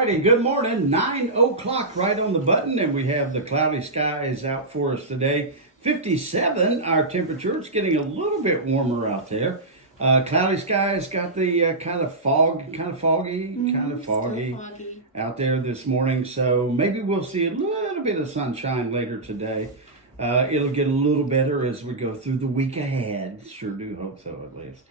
righty, good morning. 9 o'clock right on the button, and we have the cloudy skies out for us today. 57, our temperature. It's getting a little bit warmer out there. Cloudy skies, got the kind of foggy out there this morning. So maybe we'll see a little bit of sunshine later today. It'll get a little better as we go through the week ahead. Sure do hope so, at least.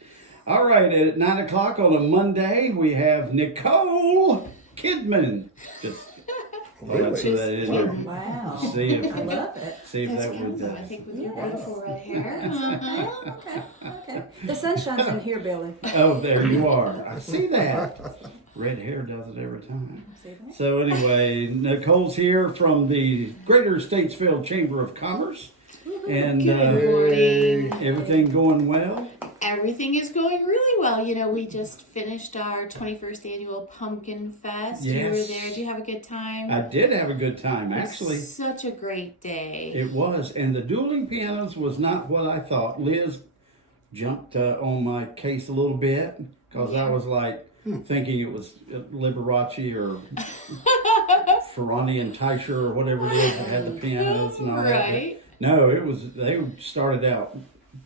All right, at 9 o'clock on a Monday, we have Nicole Kidman. Just so that in there. Wow. See if, I love it. see if that would. I think with your beautiful red hair. Okay. The sun shines in here, Billy. Oh, there you are. I see that. Red hair does it every time. See that? So anyway, Nicole's here from the Greater Statesville Chamber of Commerce. And Good morning. everything going well? Everything is going really well. You know, we just finished our 21st annual Pumpkin Fest. Yes. You were there. Did you have a good time? I did have a good time, actually. It was such a great day. It was, and the dueling pianos was not what I thought. Liz jumped on my case a little bit because I was like thinking it was Liberace or Ferrani and Teicher or whatever it is that had the pianos and all that. Right. No, it was. They started out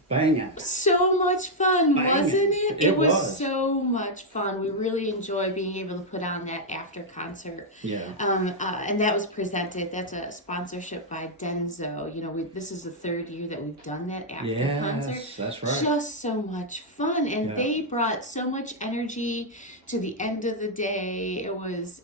banging. So much fun, wasn't it? It was was. so much fun. We really enjoyed being able to put on that after concert. Yeah. And that was presented. That's a sponsorship by Denso. You know, this is the third year that we've done that after concert. Yes, that's right. Just so much fun, and Yeah. they brought so much energy to the end of the day. It was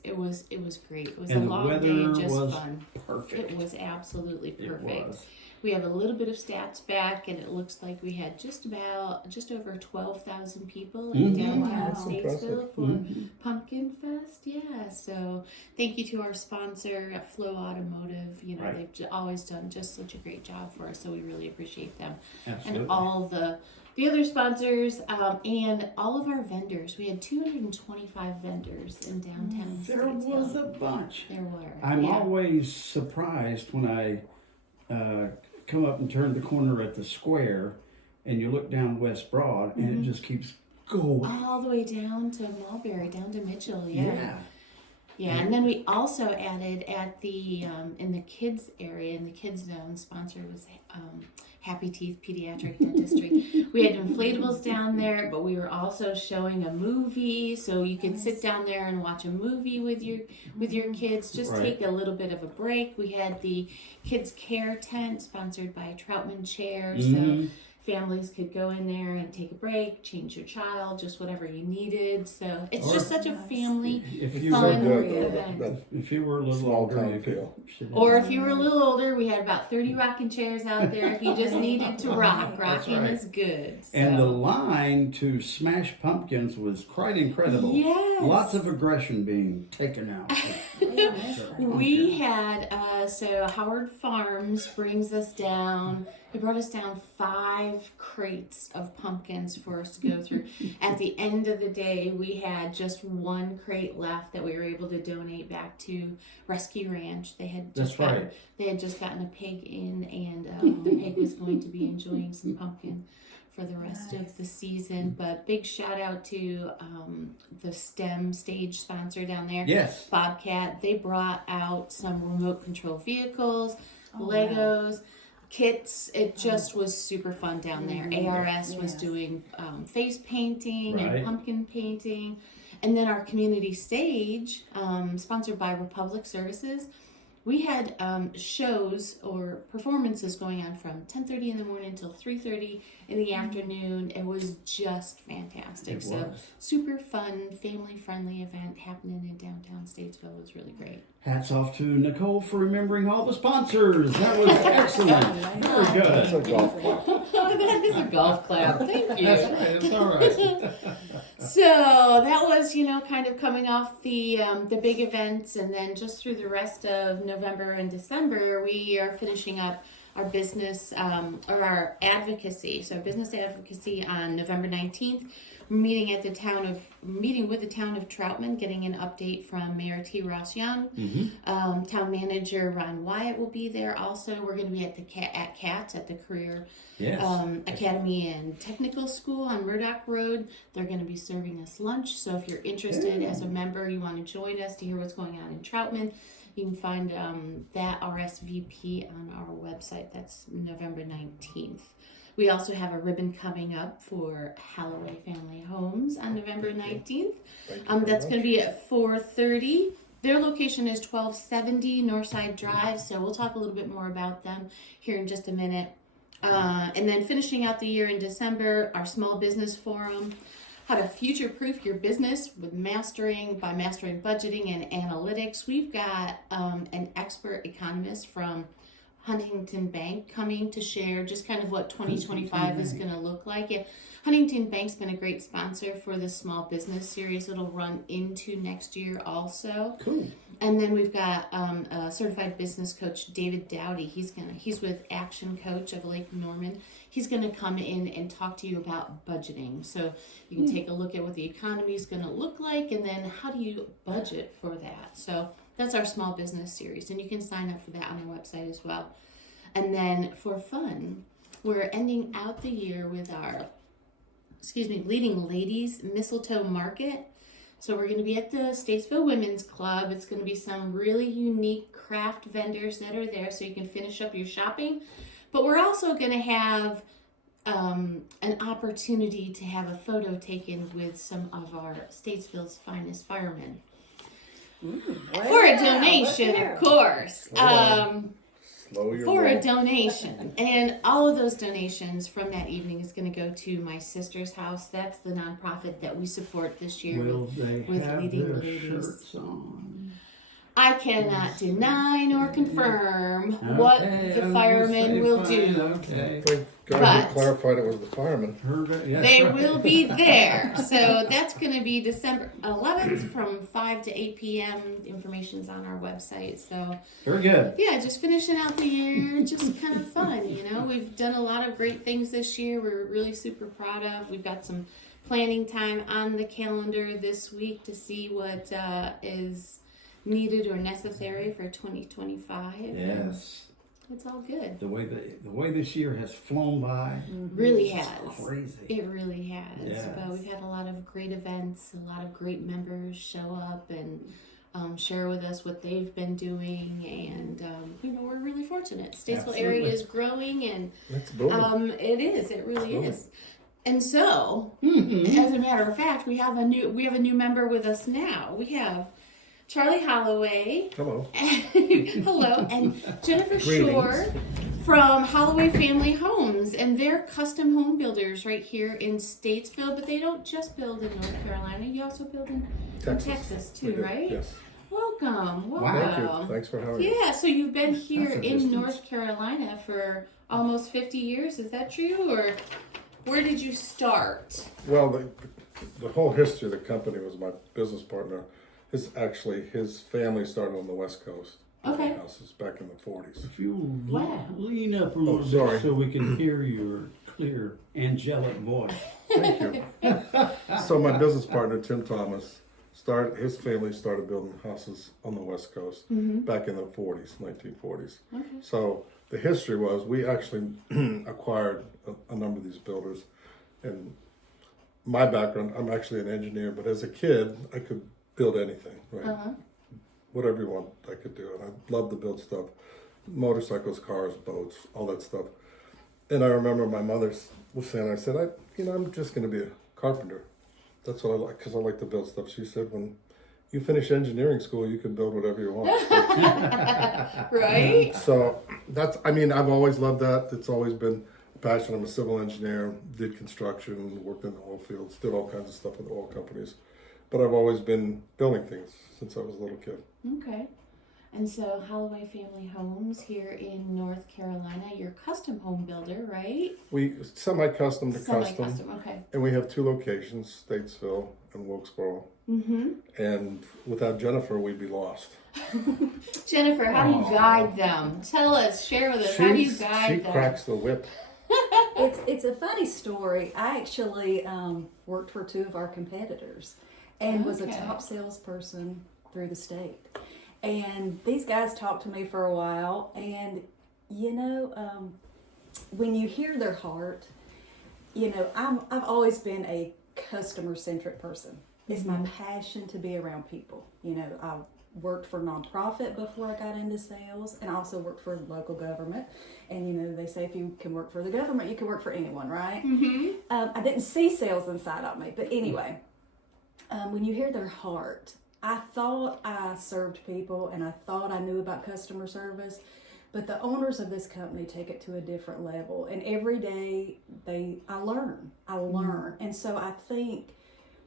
great. It was And a the long weather day and just was fun. perfect. It was absolutely It perfect. was. We have a little bit of stats back, and it looks like we had just over 12,000 people in downtown Wow. Statesville for Pumpkin Fest. Yeah, so thank you to our sponsor at Flow Automotive. You know, Right. they've always done just such a great job for us, so we really appreciate them. Absolutely. And all the other sponsors and all of our vendors. We had 225 vendors in downtown There Statesville. was a bunch. There were. I'm yeah. always surprised when I come up and turn the corner at the square and you look down West Broad and it just keeps going. All the way down to Mulberry, down to Mitchell, Yeah. Yeah, and then we also added at the in the kids area, in the kids zone, sponsor was Happy Teeth Pediatric Dentistry. We had inflatables down there, but we were also showing a movie, so you could sit down there and watch a movie with your kids. Just Right. take a little bit of a break. We had the kids care tent sponsored by Troutman Chair, so families could go in there and take a break, change your child, just whatever you needed. So it's just such a family If you fun were event. if you were a little Small older, town you feel. could. Or if you were a little older, we had about 30 rocking chairs out there if you just needed to rock. That's Rocking right. is good. So. And the line to smash pumpkins was quite incredible. Yes. Lots of aggression being taken out. We had, so Howard Farms brings us down, they brought us down 5 crates of pumpkins for us to go through. At the end of the day, we had just 1 crate left that we were able to donate back to Rescue Ranch. They had just That's right. They had just gotten a pig in, and the pig was going to be enjoying some pumpkin for the rest of the season. But big shout out to the STEM stage sponsor down there. Yes. Bobcat. They brought out some remote control vehicles, Legos, kits. It just was super fun down there. ARS was doing face painting Right. and pumpkin painting. And then our community stage, sponsored by Republic Services, we had shows or performances going on from 10:30 in the morning until 3:30 in the afternoon. It was just fantastic. It so was. super fun, family-friendly event happening in downtown Statesville. It was really great. Hats off to Nicole for remembering all the sponsors. That was excellent. Very That's a good. golf clap. That is a golf clap. Thank you. That's right. It's all right. So that was, kind of coming off the big events, and then just through the rest of November and December, we are finishing up our business or our advocacy. So our business advocacy on November 19th, We're meeting with the town of Troutman, getting an update from Mayor T. Ross Young. Town manager Ron Wyatt will be there. Also, we're going to be at CATS at the Career Academy and Technical School on Murdoch Road. They're going to be serving us lunch. So if you're interested as a member, you want to join us to hear what's going on in Troutman, you can find that RSVP on our website. That's November 19th. We also have a ribbon coming up for Holloway Family Homes on November 19th. That's going to be at 4:30. Their location is 1270 Northside Drive, so we'll talk a little bit more about them here in just a minute. And then finishing out the year in December, our small business forum, how to future-proof your business with mastering budgeting and analytics. We've got an expert economist from Huntington Bank coming to share just kind of what 2025 is going to look like. And Huntington Bank's been a great sponsor for the small business series. It'll run into next year also. Cool. And then we've got a certified business coach, David Dowdy. He's with Action Coach of Lake Norman. He's gonna come in and talk to you about budgeting. So you can take a look at what the economy is gonna look like, and then how do you budget for that. So that's our small business series, and you can sign up for that on the website as well. And then for fun, we're ending out the year with our, Leading Ladies Mistletoe Market. So we're going to be at the Statesville Women's Club. It's going to be some really unique craft vendors that are there so you can finish up your shopping. But we're also going to have an opportunity to have a photo taken with some of our Statesville's finest firemen. For a donation, of course. For a donation. And all of those donations from that evening is going to go to My Sister's House. That's the nonprofit that we support this year with Leading Ladies. Shirts on? I cannot deny nor confirm what the firemen will do. Okay. Thank God you clarified it was the firemen. They will be there. So that's going to be December 11th from 5 to 8 p.m. Information's on our website. So Very good. yeah, just finishing out the year, just kind of fun, We've done a lot of great things this year we're really super proud of. We've got some planning time on the calendar this week to see what is needed or necessary for 2025. Yes. It's all good. The way this year has flown by. Really has. Crazy. It really has. Yes. But we've had a lot of great events, a lot of great members show up and share with us what they've been doing, and we're really fortunate. Statesville area is growing, and it is. It really is. And so, as a matter of fact, we have a new member with us now. We have Charlie Holloway. Hello. Hello. And Jennifer Shore from Holloway Family Homes. And they're custom home builders right here in Statesville. But they don't just build in North Carolina. You also build in Texas too, right? Yes. Welcome. Thank you. Thanks for having me. Yeah, so you've been here in North Carolina for almost 50 years. Is that true? Or where did you start? Well, the whole history of the company was my business partner. His family started on the West Coast. Okay. Houses back in the 40s. If you lean up a little bit so we can hear your clear, angelic voice. Thank you. So my business partner, Tim Thomas, his family started building houses on the West Coast back in the 1940s. Okay. So the history was we actually acquired a number of these builders. And my background, I'm actually an engineer, but as a kid, I could build anything, right? Whatever you want, I could do. And I love to build stuff. Motorcycles, cars, boats, all that stuff. And I remember my mother was saying, I said, I'm just going to be a carpenter. That's what I like, because I like to build stuff. She said, when you finish engineering school, you can build whatever you want. Right? So I've always loved that. It's always been a passion. I'm a civil engineer, did construction, worked in the oil fields, did all kinds of stuff with oil companies. But I've always been building things since I was a little kid. Okay. And so Holloway Family Homes here in North Carolina, you're a custom home builder, right? We semi-custom to custom. Semi-custom, okay. And we have 2 locations, Statesville and Wilkesboro. And without Jennifer, we'd be lost. Jennifer, how do you guide them? Tell us, share with us, how do you guide them? She cracks the whip. It's a funny story. I actually worked for two of our competitors and was a Okay. top salesperson through the state. And these guys talked to me for a while, and when you hear their heart, I've always been a customer centric person. It's my passion to be around people. I worked for nonprofit before I got into sales, and I also worked for local government. And they say if you can work for the government, you can work for anyone, right? I didn't see sales inside of me, but anyway, when you hear their heart, I thought I served people and I thought I knew about customer service, but the owners of this company take it to a different level. And every day I learn. And so I think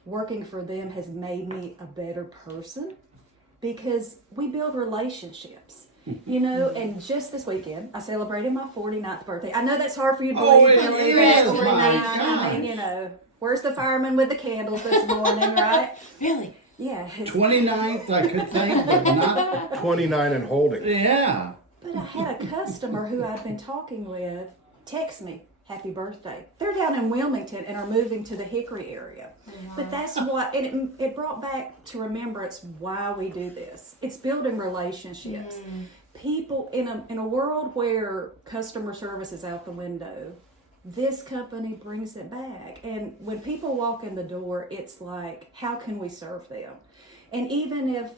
working for them has made me a better person because we build relationships. And just this weekend, I celebrated my 49th birthday. I know that's hard for you to believe. it Billy, is, but it's my 49. I mean, where's the fireman with the candles this morning, right? Really? Yeah. 29th, I could think, but not. 29 and holding. Yeah. But I had a customer who I'd been talking with text me, happy birthday. They're down in Wilmington and are moving to the Hickory area. But that's what, and it brought back to remembrance why we do this. It's building relationships. People, in a world where customer service is out the window, this company brings it back. And when people walk in the door, it's like, how can we serve them? And even if,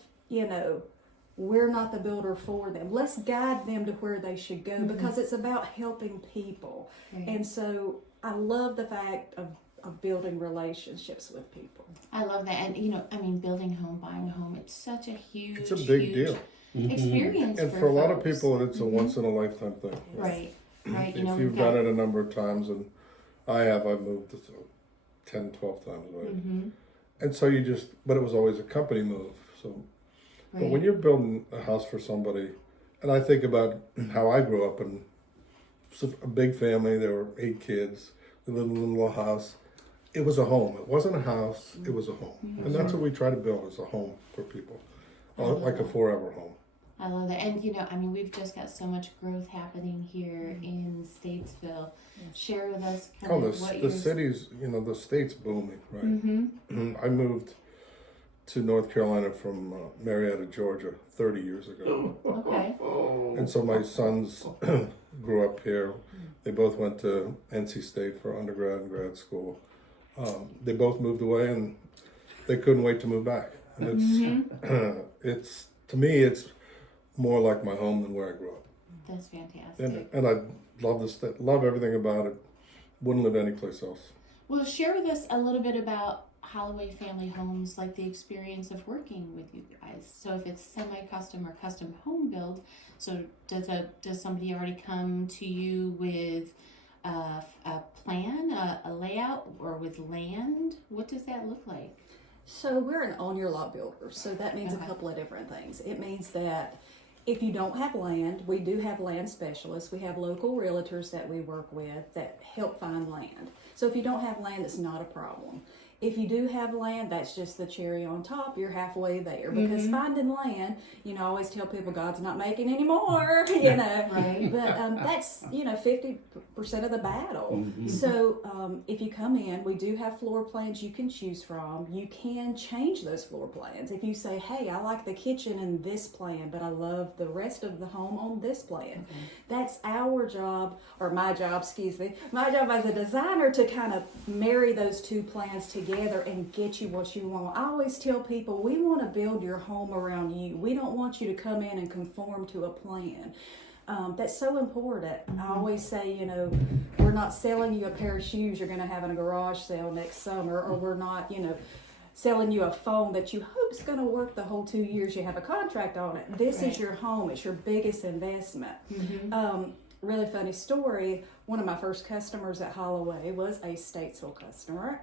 we're not the builder for them, let's guide them to where they should go because it's about helping people. And so I love the fact of building relationships with people. I love that. And, building a home, buying a home, it's such a huge, It's a big deal. experience. And for a lot of folks. people, it's a once in a lifetime thing. Right. If we've you've got- done it a number of times, and I've moved 10, 12 times already. And so but it was always a company move. So, but when you're building a house for somebody, and I think about how I grew up in a big family, there were 8 kids, we lived in a little house. It was a home. It wasn't a house, it was a home. And that's what we try to build is a home for people, like a forever home. I love that. And, we've just got so much growth happening here in Statesville. Share with us kind of what The city's, the state's booming, right? I moved to North Carolina from Marietta, Georgia, 30 years ago. Okay. And so my sons grew up here. They both went to NC State for undergrad and grad school. They both moved away and they couldn't wait to move back. And it's to me, it's more like my home than where I grew up. That's fantastic. And I love this, love everything about it. Wouldn't live anyplace else. Well, share with us a little bit about Holloway Family Homes, like the experience of working with you guys. So if it's semi-custom or custom home build, so does somebody already come to you with a plan, a layout, or with land? What does that look like? So we're an on your lot builder. So that means a couple of different things. It means that if you don't have land, we do have land specialists. We have local realtors that we work with that help find land. So if you don't have land, it's not a problem. If you do have land, that's just the cherry on top. You're halfway there because finding land, I always tell people God's not making any more, Right. But that's 50% of the battle. So if you come in, we do have floor plans you can choose from. You can change those floor plans. If you say, hey, I like the kitchen in this plan, but I love the rest of the home on this plan. That's our job, or my job, my job as a designer to kind of marry those two plans together and get you what you want. I always tell people we want to build your home around you. We don't want you to come in and conform to a plan. That's so important. I always say, we're not selling you a pair of shoes you're going to have in a garage sale next summer, or we're not, selling you a phone that you hope is going to work the whole 2 years you have a contract on it. This is your home. It's your biggest investment. Really funny story. One of my first customers at Holloway was a Statesville customer,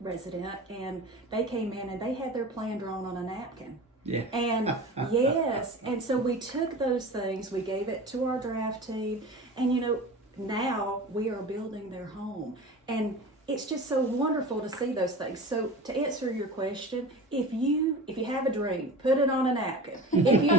resident, and they came in and they had their plan drawn on a napkin. Yeah. And yes, and so we took those things, we gave it to our draft team, and now we are building their home. And it's just so wonderful to see those things. So to answer your question, if you have a dream, put it on a napkin. If you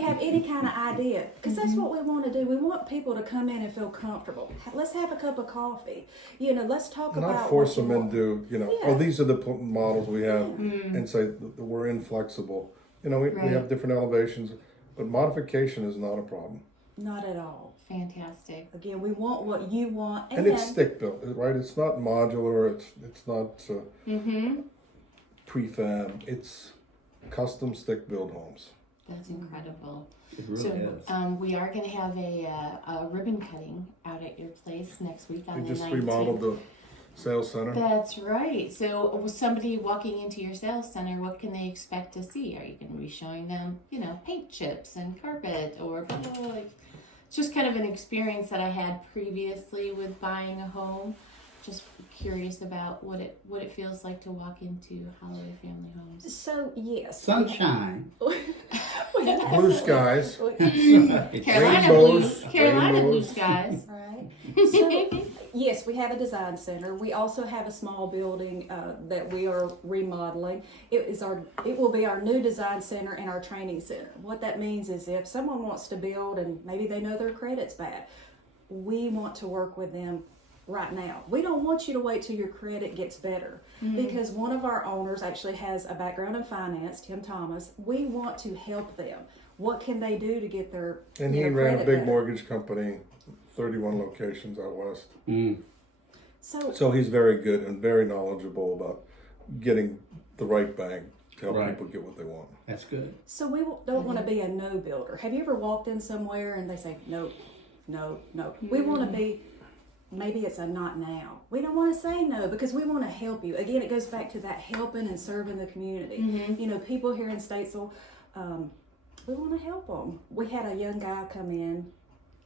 have any kind of idea, because that's what we want to do. We want people to come in and feel comfortable. Let's have a cup of coffee. Let's talk about. Not force them want. into, oh, these are the models we have, and say that we're inflexible. We have different elevations, but modification is not a problem. Not at all. Fantastic. Again, we want what you want, and it's stick built, right? It's not modular. It's not prefab. It's custom stick built homes. That's incredible. It really is. We are going to have a ribbon cutting out at your place next week on We the just 19th. remodeled the sales center. That's right. So, with somebody walking into your sales center, what can they expect to see? Are you going to be showing them, paint chips and carpet, or it's just kind of an experience that I had previously with buying a home. Just curious about what it feels like to walk into Holloway Family Homes. So yes, Sunshine. Blue skies. Carolina Rainbows. blue skies. Right. So, yes, we have a design center. We also have a small building that we are remodeling. It will be our new design center and our training center. What that means is if someone wants to build and maybe they know their credit's bad, we want to work with them right now. We don't want you to wait till your credit gets better, because one of our owners actually has a background in finance, Tim Thomas. We want to help them. What can they do to get their And he their ran a credit big better? mortgage company, 31 locations out west. So he's very good and very knowledgeable about getting the right bank to help people get what they want. That's good. So we don't want to be a no builder. Have you ever walked in somewhere and they say, no. We want to be, maybe it's a not now. We don't want to say no because we want to help you. Again, it goes back to that helping and serving the community. People here in Statesville, we want to help them. We had a young guy come in,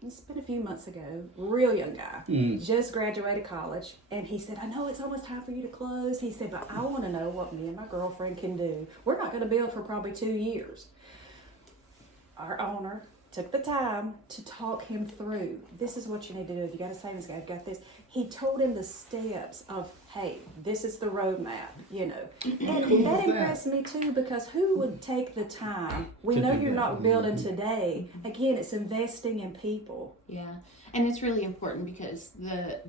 it's been a few months ago, real young guy, just graduated college, and he said, I know it's almost time for you to close. He said, but I want to know what me and my girlfriend can do. We're not going to build for probably 2 years. Our owner took the time to talk him through, this is what you need to do. If you got a savings account, you've got this. He told him the steps of, hey, this is the roadmap, And that impressed me too, because who would take the time? We know you're not building today. Again, it's investing in people. Yeah, and it's really important because the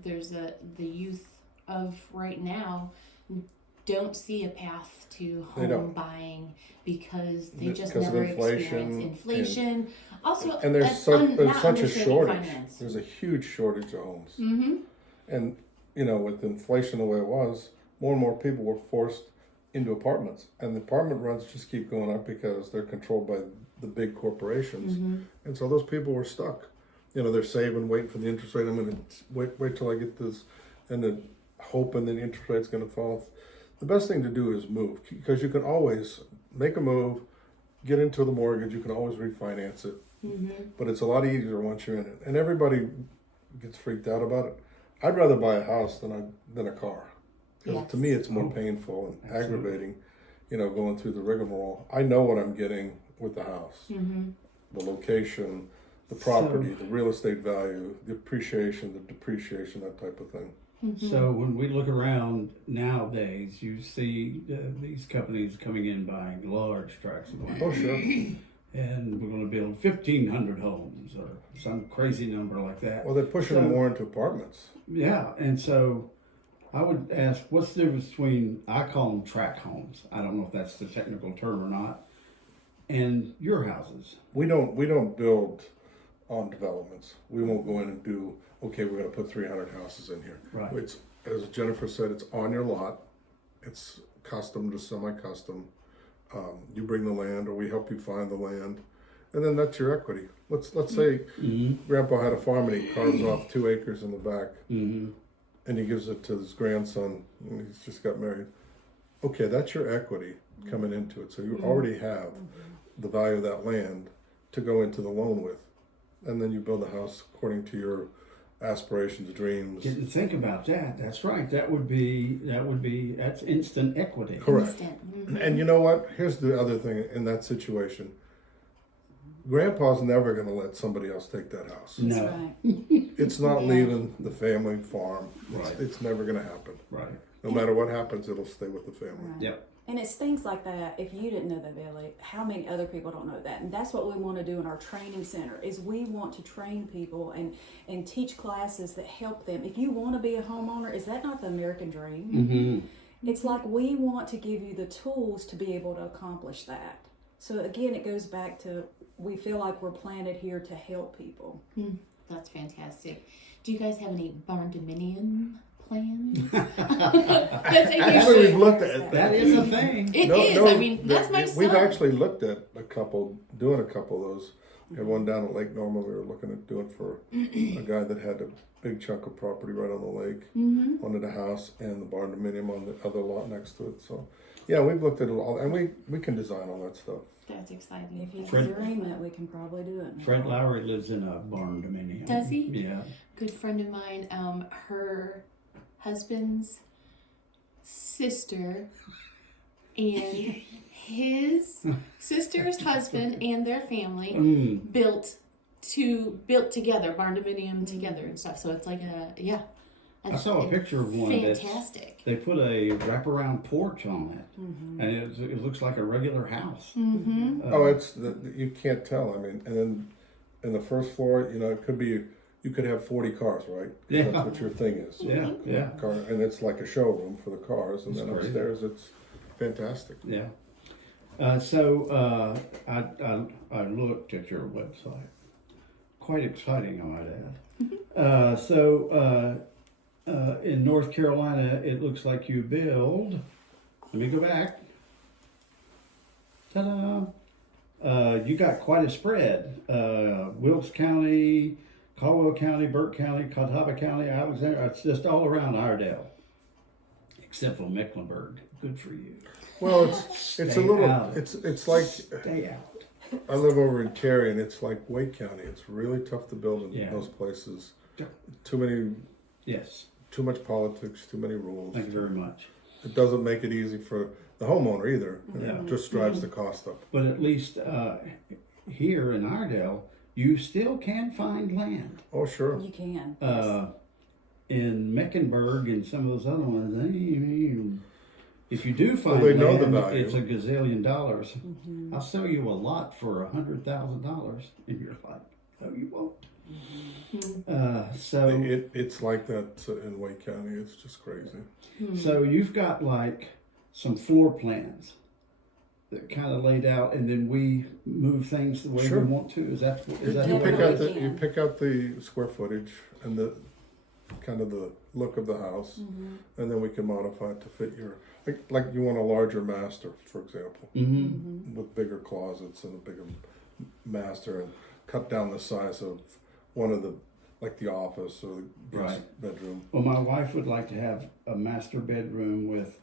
youth of right now don't see a path to home buying because they just Because of never inflation experience inflation. Also, And there's not such a understanding shortage. finance. There's a huge shortage of homes. Mm-hmm. And, with inflation the way it was, more and more people were forced into apartments. And the apartment rents just keep going up because they're controlled by the big corporations. And so those people were stuck. They're saving, waiting for the interest rate. I'm going to wait till I get this, and then hoping that the interest rate's going to fall. The best thing to do is move, because you can always make a move, get into the mortgage, you can always refinance it. But it's a lot easier once you're in it. And everybody gets freaked out about it. I'd rather buy a house than a car. Because to me it's more painful and aggravating, going through the rigmarole. I know what I'm getting with the house. The location, the property, the real estate value, the appreciation, the depreciation, that type of thing. So when we look around nowadays, you see these companies coming in buying large tracts of land. Oh, sure. And we're going to build 1,500 homes or some crazy number like that. Well, they're pushing them more into apartments. Yeah, and so I would ask, what's the difference between, I call them tract homes. I don't know if that's the technical term or not, and your houses. We don't build on developments. We won't go in and do, okay, we're going to put 300 houses in here. Right. It's, as Jennifer said, it's on your lot. It's custom to semi-custom. You bring the land, or we help you find the land, and then that's your equity. Let's say Grandpa had a farm and he carves off 2 acres in the back, and he gives it to his grandson, and he's just got married. Okay, that's your equity coming into it. So you already have the value of that land to go into the loan with, and then you build a house according to your aspirations, dreams. Didn't think about that. That's right. That's instant equity. Correct. And you know what? Here's the other thing in that situation. Grandpa's never going to let somebody else take that house. That's No. right. It's not leaving the family farm. Right. It's never going to happen. Right. No matter what happens, it'll stay with the family. Right. Yep. And it's things like that. If you didn't know that, Billy, how many other people don't know that? And that's what we want to do in our training center is we want to train people and teach classes that help them. If you want to be a homeowner, is that not the American dream? Mm-hmm. It's like we want to give you the tools to be able to accomplish that. So again, it goes back to we feel like we're planted here to help people. That's fantastic. Do you guys have any barn dominion plans? Actually, we've looked at it. That is a thing. It is. I mean, that's my son. We've actually looked at doing a couple of those. We had one down at Lake Norman we were looking at doing for a guy that had a big chunk of property right on the lake, wanted a house and the barn dominium on the other lot next to it. So, yeah, we've looked at it all, and we can design all that stuff. That's exciting. If you Fred- can dream it, we can probably do it. Fred Lowry lives in a barn dominium. Does he? Yeah. Good friend of mine, her husband's sister and his sister's husband and their family built together, barn dominium together and stuff. So it's like I saw a picture of one fantastic. They put a wraparound porch on it, and it looks like a regular house. You can't tell. I mean, and then in the first floor, it could be you could have 40 cars, right? Yeah. That's what your thing is. Yeah. Car, and it's like a showroom for the cars, and then That's great. upstairs it's fantastic. Yeah. So I looked at your website. Quite exciting, I might add. In North Carolina, it looks like you build. Let me go back. Ta-da! You got quite a spread. Wilkes County, Caldwell County, Burke County, Catawba County, Alexander. It's just all around Iredell, except for Mecklenburg. Good for you. Well, it's a little. out. It's like Stay out. I live over in Cary, and it's like Wake County. It's really tough to build in Yeah. those places. Yeah. Yes. Too much politics, too many rules. Thank you very much. It doesn't make it easy for the homeowner either. And Yeah. it just drives the cost up. But at least here in Iredell, you still can find land. Oh, sure. You can. In Mecklenburg and some of those other ones, if you do find they know land, the value. it's a gazillion dollars. I'll sell you a lot for $100,000, and you're like, no, you won't. It's like that in Wake County. It's just crazy. So you've got like some floor plans that kind of laid out, and then we move things the way Sure. we want to. Is that You the pick way? out we can. you pick out the square footage and the kind of the look of the house, and then we can modify it to fit your like you want a larger master, for example, with bigger closets and a bigger master, and cut down the size of one of the like the office or the guest bedroom. Well, my wife would like to have a master bedroom with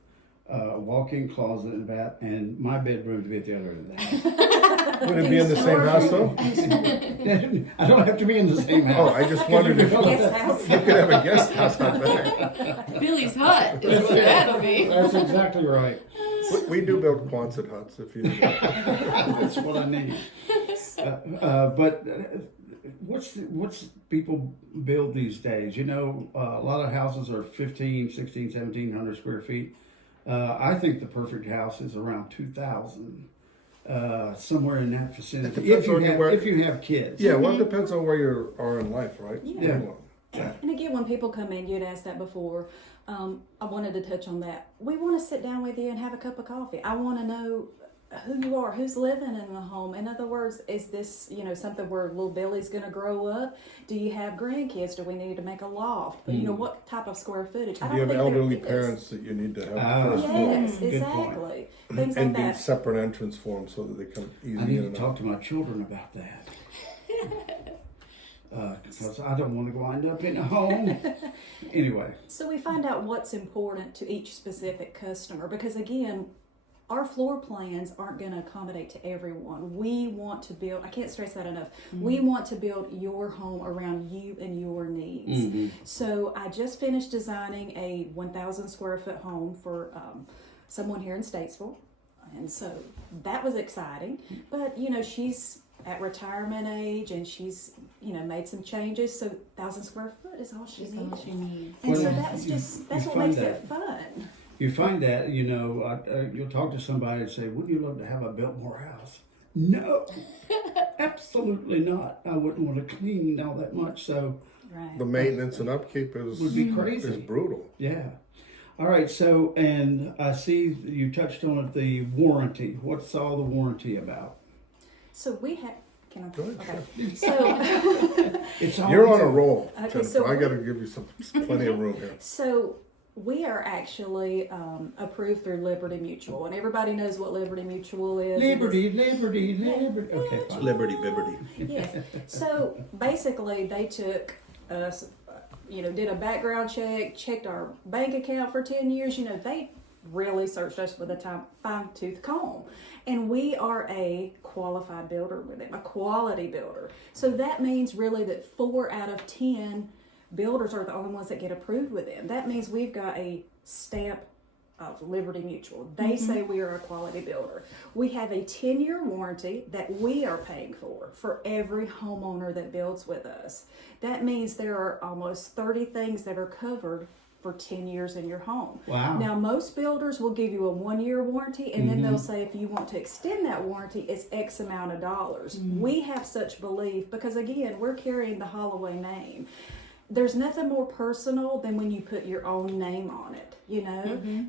a walk-in closet and bath, and my bedroom to be at the other end of the house. Would it be in the same house though? I don't have to be in the same Oh, house. I just wondered if Guest house. you could have a guest house out there. Billy's hut is what that'll be. That's exactly right. We do build Quonset huts if you need that. That's what I need. But what's people build these days? A lot of houses are 15, 16, 1700 square feet. I think the perfect house is around 2,000, somewhere in that vicinity. depends on If you have kids. Yeah, well, it depends on where you are in life, right? Yeah. Yeah. And again, when people come in, you'd asked that before. I wanted to touch on that. We want to sit down with you and have a cup of coffee. I want to know who you are, who's living in the home. In other words, is this, something where little Billy's going to grow up? Do you have grandkids? Do we need to make a loft? What type of square footage? I Do you have think there elderly is. parents that you need to have the first floor? Yes, Good exactly. Things And like be that. separate entrance for them so that they come easy I in need to and talk out. to my children about that. Because I don't want to wind up in a home. Anyway. So we find out what's important to each specific customer because again, our floor plans aren't going to accommodate to everyone. We want to build, I can't stress that enough, we want to build your home around you and your needs. So I just finished designing a 1,000 square foot home for someone here in Statesville. And so that was exciting. But, she's at retirement age, and she's made some changes. So 1,000 square foot is all she That's needs. all she needs. And so Well, that's what find makes that. it fun. You find that, you'll talk to somebody and say, wouldn't you love to have a Biltmore house? No, absolutely not. I wouldn't want to clean all that much, so Right. The maintenance and upkeep would be is crazy. brutal. Yeah. All right, so, and I see you touched on it, the warranty. What's all the warranty about? So we have. Can I? Go ahead, Okay. So. It's You're always on a roll, Okay, Jennifer. so I we- got to give you plenty of room here. So we are actually approved through Liberty Mutual, and everybody knows what Liberty Mutual is. Liberty. Okay, fine. Liberty, Biberty. Yes. So basically, they took us, did a background check, checked our bank account for 10 years. They really searched us with a fine-tooth comb. And we are a qualified builder with them, a quality builder. So that means really that 4 out of 10 builders are the only ones that get approved with them. That means we've got a stamp of Liberty Mutual. They say we are a quality builder. We have a 10-year warranty that we are paying for every homeowner that builds with us. That means there are almost 30 things that are covered for 10 years in your home. Wow. Now, most builders will give you a 1-year warranty, and then they'll say if you want to extend that warranty, it's X amount of dollars. We have such belief because, again, we're carrying the Holloway name. There's nothing more personal than when you put your own name on it,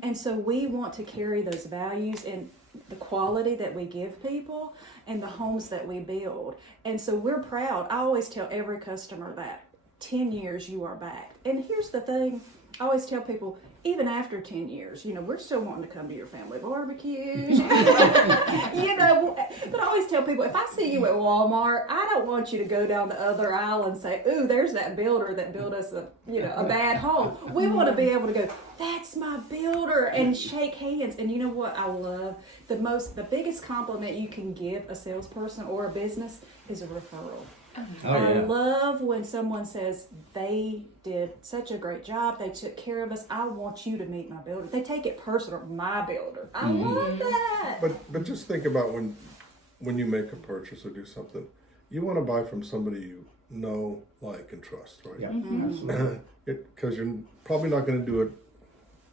And so we want to carry those values and the quality that we give people and the homes that we build. And so we're proud. I always tell every customer that 10 years you are back. And here's the thing. I always tell people, even after 10 years, we're still wanting to come to your family barbecues. But I always tell people, if I see you at Walmart, I don't want you to go down the other aisle and say, ooh, there's that builder that built us a bad home. We want to be able to go, that's my builder, and shake hands. And you know what I love? The biggest compliment you can give a salesperson or a business is a referral. Oh, I yeah. love when someone says they did such a great job, they took care of us. I want you to meet my builder. They take it personal, my builder. I love that. But just think about when you make a purchase or do something, you want to buy from somebody you know, like, and trust, right? Yeah, absolutely. Because you're probably not going to do it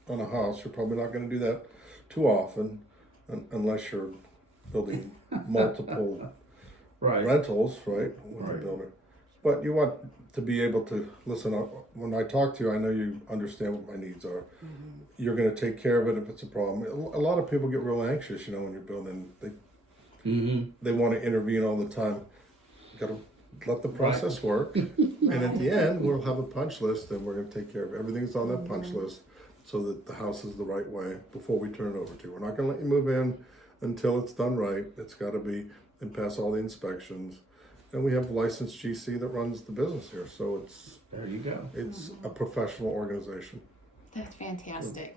on a house. You're probably not going to do that too often unless you're building multiple Right. rentals, right, with a builder. But you want to be able to listen. When I talk to you, I know you understand what my needs are. You're going to take care of it if it's a problem. A lot of people get real anxious, when you're building. They want to intervene all the time. Got to let the process work, and at the end, we'll have a punch list, and we're going to take care of everything's on that punch list, so that the house is the right way before we turn it over to you. We're not going to let you move in until it's done right. It's got to be and pass all the inspections. And we have a licensed GC that runs the business here. So There you go. it's a professional organization. That's fantastic.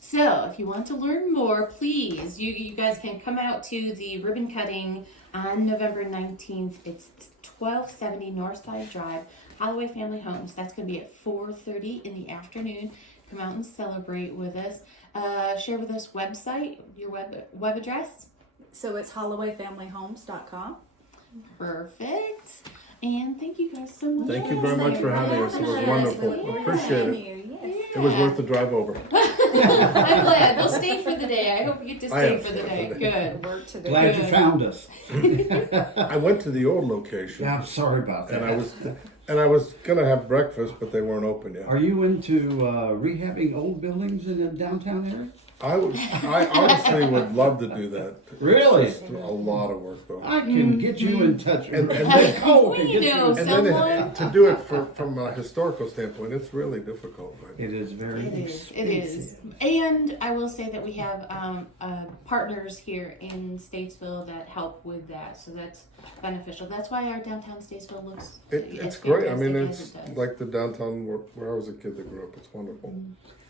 So, if you want to learn more, please, you guys can come out to the ribbon cutting on November 19th. It's 1270 Northside Drive, Holloway Family Homes. That's going to be at 4:30 in the afternoon. Come out and celebrate with us. Share with us your web address. So it's hollowayfamilyhomes.com. Perfect. And thank you guys so much. Thank you very much for having us. It was wonderful. Appreciate it. Yes. It was worth the drive over. I'm glad. We'll stay for the day. I hope you get to I stay am for the staying day. for the day. Good. Work to do. Glad you Good. found us. I went to the old location, I'm sorry about that. and I was gonna have breakfast, but they weren't open yet. Are you into rehabbing old buildings in the downtown area? I honestly would love to do that. Really? It's just a lot of work, though. I can get you in touch with And then- Cole can We get you know in And touch. then Someone- to do it from a historical standpoint, it's really difficult. Right? It is very It is. It expensive. is. And I will say that we have partners here in Statesville that help with that, so that's beneficial. That's why our downtown Statesville looks. It's as great. I mean, fantastic it's as it does. like the downtown where I was a kid that grew up. It's wonderful.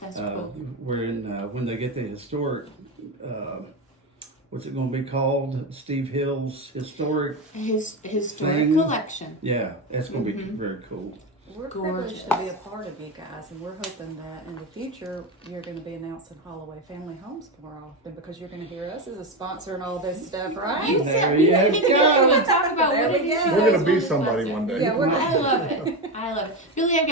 That's cool. We're in when they get the historic. What's it going to be called? Steve Hill's historic. His historic thing. collection. Yeah, that's going to be very cool. We're Gorgeous. privileged to be a part of you guys, and we're hoping that in the future you're going to be announcing Holloway Family Homes more often because you're going to hear us as a sponsor and all this stuff, right? You There said we you go. go. Talk about There what we it is go. you We're guys gonna be want to somebody sponsor. one day. Yeah, we're I love it. I love it. Billy, I've got